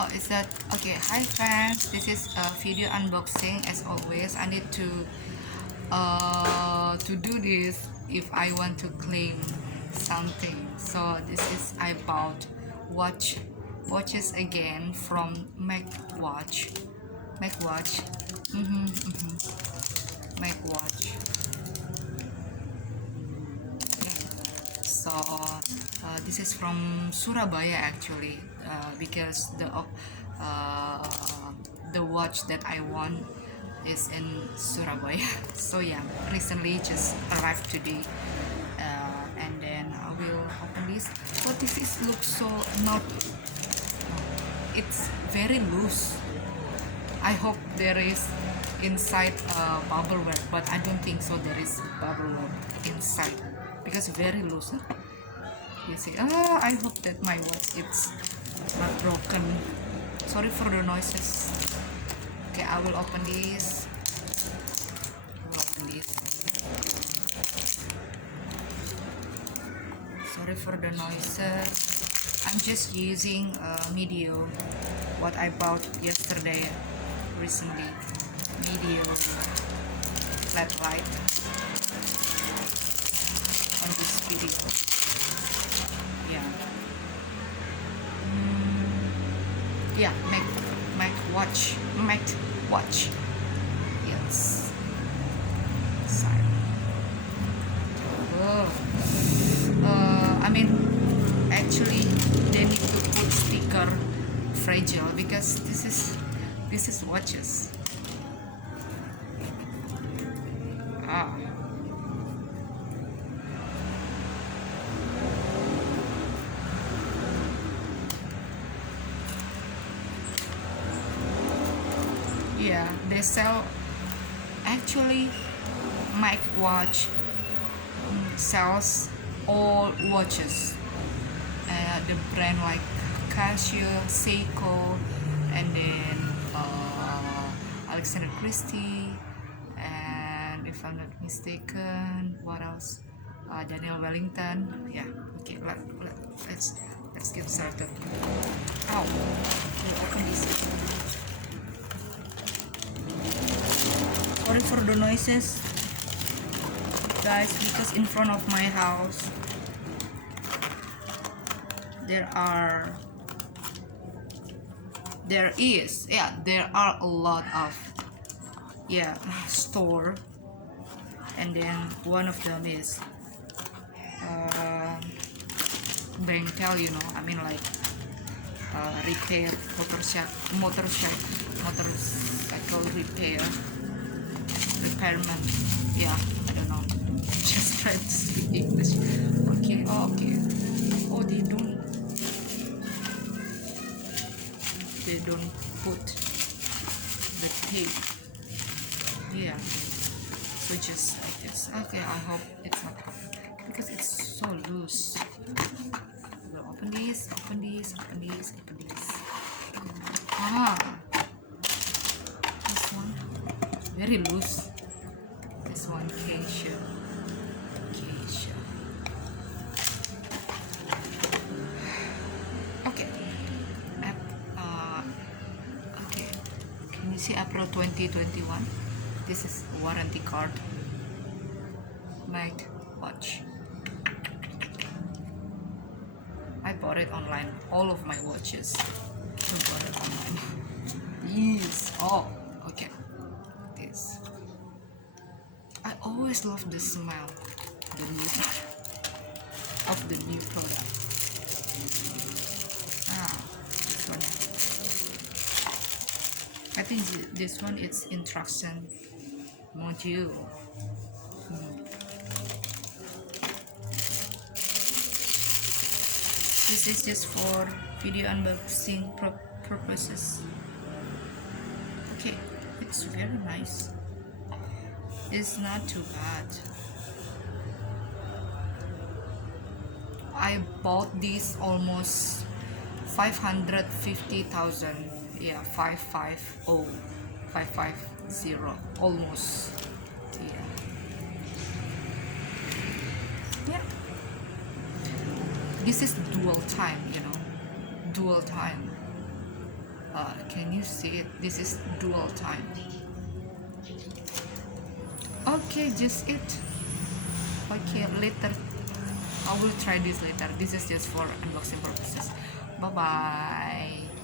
Oh, is that okay? Hi friends, this is a video unboxing. As always, I need to do this if I want to claim something. So this is I bought watches again from Machtwatch. Machtwatch. So this is from Surabaya actually, because uh, the watch that I want is in Surabaya. So yeah, recently just arrived today, and then I will open this. But this is looks so not. It's very loose. I hope there is inside bubble wrap, but I don't think so. There is bubble wrap inside because very loose. Huh? You see, I hope that my watch it's not broken. Sorry for the noises. Okay, I will open this. Sorry for the noises. I'm just using Medio, what I bought yesterday, recently. Medio flat light on this video. Yeah. Yeah, Machtwatch. Yes. Side. Oh. I mean, actually, they need to put sticker fragile because this is watches. Ah. Yeah, they sell actually Machtwatch sells all watches, the brand like Casio, Seiko, and then Alexander Christie, and if I'm not mistaken, what else? Daniel Wellington. Yeah. Okay. Let's get started. Ow! We'll open this. Sorry for the noises, guys, because in front of my house there are a lot of store, and then one of them is bengkel, you know, I mean like repair motorcycle repairman. Yeah, I don't know. Just try to speak English. Okay. Oh, they don't put the tape. Yeah. So just like this. Okay, I hope it's not happening because it's so loose. We'll open this. This one very loose. This one Casio. Okay. Okay. Can you see April 2021? This is warranty card. Machtwatch. I bought it online. All of my watches. I bought it online. These. Oh, okay. This. I always love the smell. The new of the new product. This one. I think this one is instruction module. This is just for video unboxing purposes. Okay, it's very nice. It's not too bad. I bought this almost 550,000. Yeah, 550 almost. Yeah. This is dual time, you know. Dual time. Can you see it? This is dual time. Okay, just it. Okay, later I will try this later. This is just for unboxing purposes. Bye bye.